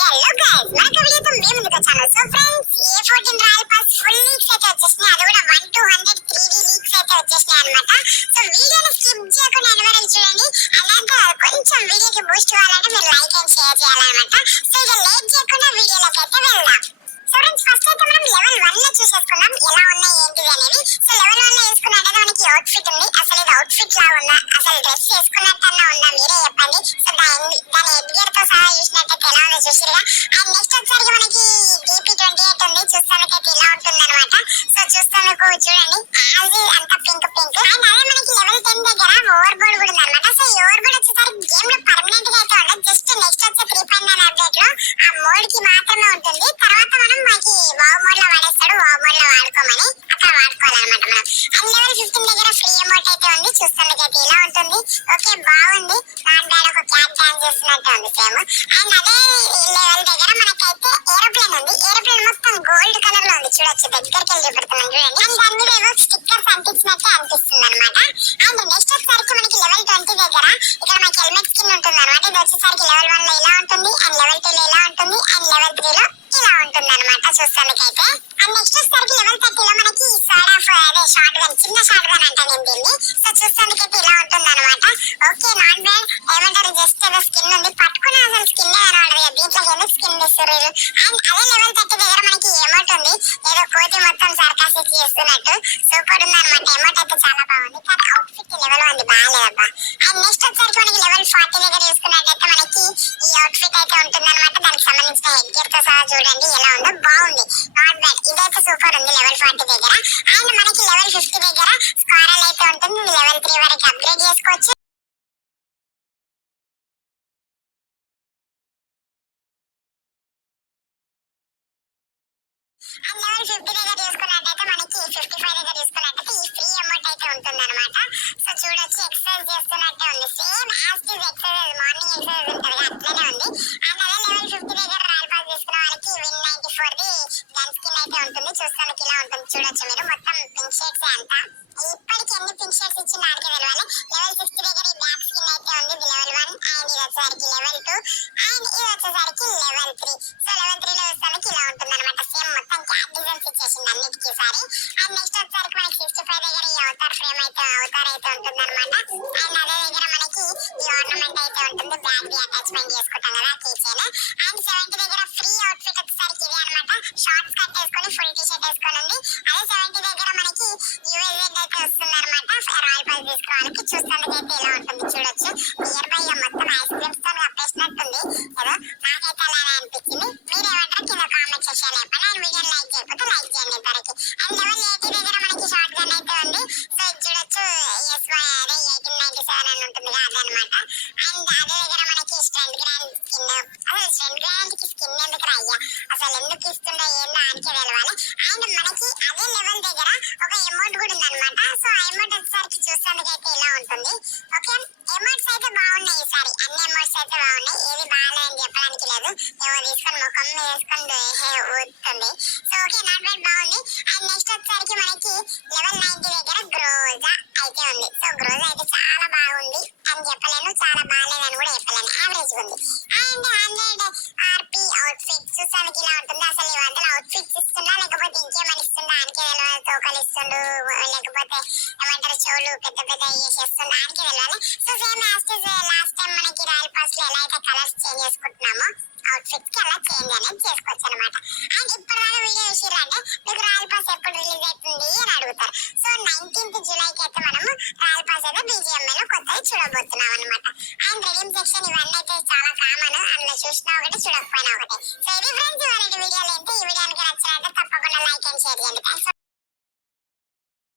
Hello guys, మన వీడియోతో మేము ముందుకు వచ్చాను. So friends, A14 royal pass full leaks అయితే వచ్చేసినాయి. అది కూడా 1 to 100 3D లీక్స్ అయితే వచ్చేసినాయి అన్నమాట. సో వీడియోని స్కిప్ చేయకుండా ఎండ్ వరకు చూడండి. అలాగే కొంచెం వీడియోకి బూస్ట్ ఇవ్వాలంటే మీరు లైక్ అండ్ షేర్ చేయాలన్నమాట. సో ఇక లేట్ చేయకుండా వీడియోలోకి అయితే వెళ్దాం. సో ఫ్రెండ్స్, ఫస్ట్ అయితే మనం లెవెల్ 1 లో చూసేసుకుందాం ఎలా ఉన్నాయి ఏంటిది అనేది. సో లెవెల్ 1 లో వేసుకున్నట్టయితే మనకి అవుట్ ఫిట్ ఉంది. అసలు ఇది అవుట్ ఫిట్ లా ఉందా, అసలు డ్రెస్ వేసుకున్నట్టన్నా ఉందా, మీరే చెప్పండి. సో దాని ఎడ్గర్ తో సహా చూసినట్టయితే ఎలా ఉందో చూసిరుగా. అండ్ నెక్స్ట్ వచ్చేసరికి మనకి DP28 ఉంది. చూస్తానికైతే ఇలా ఉంటుంది అనమాట. సో చూస్తానికి చూడండి, అంతా పింక్ పింక్. అండ్ అదే మనకి లెవెల్ 10 దగ్గర ఓవర్ బోర్డ్ కూడా ఉంది అనమాట. సో ఈ ఓవర్ బోర్డ్ వచ్చేసరికి గేమ్ లో పర్మనెంట్ గా అయితే ఉండదు. జస్ట్ నెక్స్ట్ వచ్చే 3.9 అప్డేట్ లో ఆ మోడ్ కి మాత్రమే ఉంటుంది. తర్వాత మనం మనకి వావ్ మోడ్ లో వాడేస్తాడు. వావ్ మోడ్ లో వాడుకోమని అక్కడ వాడుకోవాలన్నమాట మనం. అండ్ లెవెల్ 15 దగ్గర ఫ్రీ అమౌంట్ అయితే ఉంది. చూస్తానికైతే ఇలా ఉంటుంది. ఓకే, బాగుంది. Not bad. ఒక క్యాట్ డాన్స్ చేస్తున్నట్టు ఉంది సేమ్. అండ్ అదే లెవెల్ దగ్గర మనకైతే ఏరోప్లేన్ ఉంది. ఏరోప్లేన్ మొత్తం గోల్డ్ కలర్ లో ఉంది. చూడొచ్చు, దగ్గరికి వెళ్ళి చూపెడుతున్నాను చూడండి. అండ్ దాని మీద ఏవో స్టిక్కర్స్ అంటించినట్టే అనిపిస్తుంది అనమాట. అండ్ నెక్స్ట్ వచ్చేసరికి మనకి లెవెల్ 20 దగ్గర ఇక్కడ మనకి హెల్మెట్ స్కిన్ ఉంటుంది అనమాట. ఇది వచ్చేసరికి లెవెల్ 1 లో ఇలా ఉంటుంది. అండ్ లెవెల్ 2 లో ఇలా ఉంటుంది. అండ్ లెవెల్ 3 లో ఇలా ఉంటుంది అనమాట చూస్తానికైతే. అండ్ నెక్స్ట్ వచ్చేసరికి లెవెల్ 30 లో మనకి సార్ట్ ఆఫ్ అదే షార్ట్ గన్, చిన్న షార్ట్ గన్ అంట నేను దీన్ని. సో చూస్తానికైతే ఇలా ఉంటుంది అనమాట. Okay, not bad. ఏమంటారు, జస్ట్ ఏదో స్కిన్ ఉంది. పట్టుకున్న అసలు స్కిన్ కనబడదు. దీంట్లో ఎందుకు స్కిన్ ఇస్తారు. అండ్ అదే లెవెల్ 30 దగ్గర మనకి ఎమోట్ ఉంది. ఏదో కోతి మొత్తం సర్కాసిక్ చేస్తున్నట్టు సూపర్ ఉంది అనమాట. ఎమోట్ అయితే చాలా బాగుంది. కానీ అవుట్ ఫిట్ లెవెల్ ఉంది బాగాలేదబ్బా. అండ్ నెక్స్ట్ వచ్చేసరికి మనకి లెవెల్ 40 దగ్గర చూసుకున్నట్టయితే మనకి ఈ అవుట్ ఫిట్ అయితే ఉంటుంది అనమాట. దానికి సంబంధించిన హెడ్ గేర్ తో సహా చూడండి ఎలా ఉందో, బాగుంది. Not bad. ఇదైతే సూపర్ ఉంది లెవెల్ 40 దగ్గర. అండ్ మనకి లెవెల్ 50 దగ్గర స్కారల్ అయితే ఉంటుంది. లెవెల్ 3 వరకు అప్గ్రేడ్ చేసుకోవచ్చు. అండ్ లెవెల్ 50 దగ్గర చూసుకున్నట్టయితే మనకి 55 దగ్గర చూసుకున్నట్టయితే ఈ ఫ్రీ అమౌంట్ అయితే ఉంటుంది అనమాట. సో చూడొచ్చు, ఎక్సర్సైజ్ చేస్తున్నట్టే ఉంది. Same active exercise, morning exercise ఉంటుంది అట్లనే ఉంది. అండ్ అదే లెవెల్ 50 దగ్గర రాయల్ పాస్ తీసుకున్న వాళ్ళకి విన్ 94 ది గన్ స్కిన్ అయితే ఉంటుంది. చూస్తానికి ఇలా ఉంటుంది. చూడొచ్చు మీరు, మొత్తం పింక్ షేడ్స్ అంతా. ఇప్పటికి ఎన్ని పింక్ షేడ్స్ ఇచ్చింది ఆడికి తెలవాలి. లెవెల్ 60 దగ్గర ఈ బ్లాక్ స్కిన్ అయితే ఉంది. ఇది లెవెల్ 1. అండ్ ఇది వచ్చేసరికి లెవెల్ 2. అండ్ ఇది వచ్చేసరికి లెవెల్ 3. సో లెవెల్ 3 లో వస్తానికి ఇలా ఉంటుంది అనమాట. సేమ్ మొత్తం క్యాట్ డిజైన్స్ ఇచ్చేసింది అన్నిటికీ సారి. అండ్ నెక్స్ట్ వచ్చేసరికి మనకి 65 దగ్గర ఈ అవతార్ ఫ్రేమ్ అయితే ఉంటుంది అనమాట. అండ్ అదే దగ్గర మనకి ఈ ఆర్నమెంట్ అయితే ఉంటుంది. బ్యాగ్ ది అటాచ్మెంట్ చేసుకుంటాం కదా, కీ చైన్. అండ్ 70 దగ్గర ఫ్రీ అవుట్ ఫిట్ వచ్చేసరికి ఇది అనమాట. షార్ట్స్ కట్ వేసుకొని ఫుల్ టీ షర్ట్ వేసుకొని ఉంది. అదే 70 దగ్గర మనకి USZ అయితే వస్తుంది అనమాట. రాయల్ పాస్ తీసుకోవడానికి. చూస్తానికి అయితే ఇలా ఉంటుంది. చూడొచ్చు, నియర్ బై మొత్తం ఐస్ క్రీమ్స్ తో కప్పేసినట్టుంది. ఏదో నాకైతే అలానే అనిపించింది. మీరేమంటారు కింద కామెంట్ సెక్షన్ లో చెప్పండి. అండ్ వీడియోని లైక్ చేయకపోతే లైక్ చేయండి ఇద్దరికి. అండ్ లెవెల్ 80 దగ్గర మనకి షార్ట్ గన్ అయితే ఉంది. సో చూడొచ్చు, SY అదే 1897 అని ఉంటుంది అదనమాట. అండ్ అదే దగ్గర మనకి స్ట్రెంత్ గ్రాండ్ స్కిన్. అసలు స్ట్రెంత్ గ్రాండ్ కి స్కిన్ ఎందుకు రాయ్యా, అసలు ఎందుకు ఇస్తుండో ఏందో ఆనికే తెలవాలి. అండ్ మనకి అదే లెవెల్ దగ్గర ఒక ఎమోట్ కూడా ఉందన్నమాట. సో ఆ ఎమోట్ వచ్చేసరికి చూస్తానికైతే ఇలా ఉంటుంది. ఓకే, ఎమోట్స్ అయితే బాగున్నాయి ఈసారి. అన్ని ఎమోట్స్ అయితే బాగున్నాయి. ఏది బాగాలేదని చెప్పడానికి లేదు. ఏమో తీసుకొని ముఖం మీద వేసుకొని ఊతుంది. సో ఓకే, నాట్ బ్యాడ్, బాగుంది. అండ్ నెక్స్ట్ వచ్చేసరికి మనకి లెవెల్ 90 దగ్గర గ్రోజా అయితే ఉంది. సో గ్రోజా అయితే చాలా బాగుంది అని చెప్పలేను, చాలా బాగాలేదని కూడా చెప్పలేను, యావరేజ్ ఉంది. అండ్ 100 RP అవుట్ ఫిట్ చూస్తానికి ఇలా ఉంటుంది. అసలు ఈ వందల అవుట్ ఫిట్స్ ఇస్తుందా లేకపోతే ఇంకేమని ఇస్తుందా ఆనికే తెలియాలి. తోకలు ఇస్తుండు, లేకపోతే ఏమంటారు చెవులు పెద్ద పెద్ద చేస్తుందా ఆనికే తెలియాలి. So same as last time మనకి రాయల్ పాస్ లో ఎలా అయితే కలర్స్ చేంజ్ చేసుకుంటున్నామో అవుట్ ఫిట్స్ కి అలా చేంజ్ అనేది చేసుకోవచ్చు అనమాట. అండ్ ఇప్పటిదాకా వీడియో చూసిరంటే మీకు రాయల్ పాస్ ఎప్పుడు రిలీజ్ అవుతుంది అని అడుగుతారు. సో 19th జూలైకి అయితే మనము రాయల్ పాస్ అయితే BGMI లో కొత్తది చూడబోతున్నాం అనమాట.